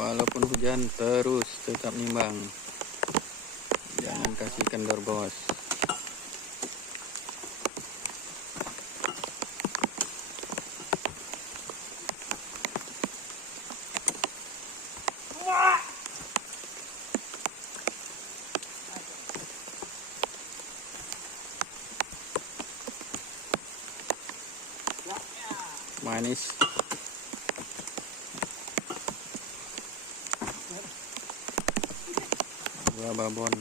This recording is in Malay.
Walaupun hujan terus tetap nimbang. Jangan kasih kendor bos. Manis. Buah babon.